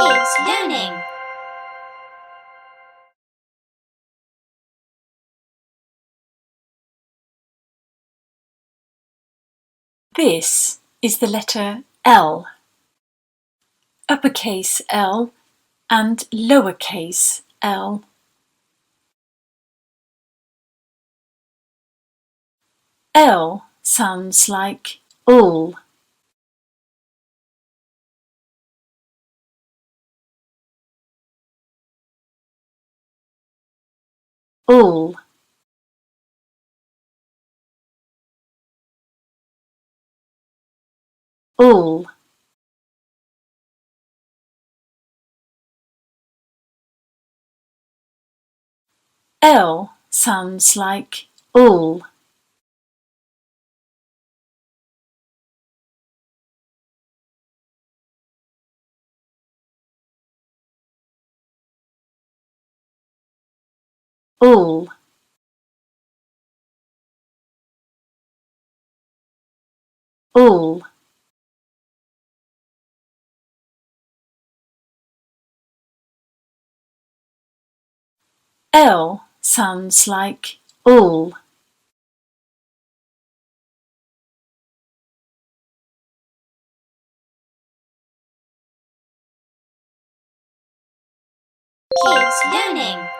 Kids Learning. This is the letter L. Uppercase L and lowercase l. L sounds like ul. Ul. Ul. L sounds like ul. Ul. Ul. L sounds like ul. Kids Learning.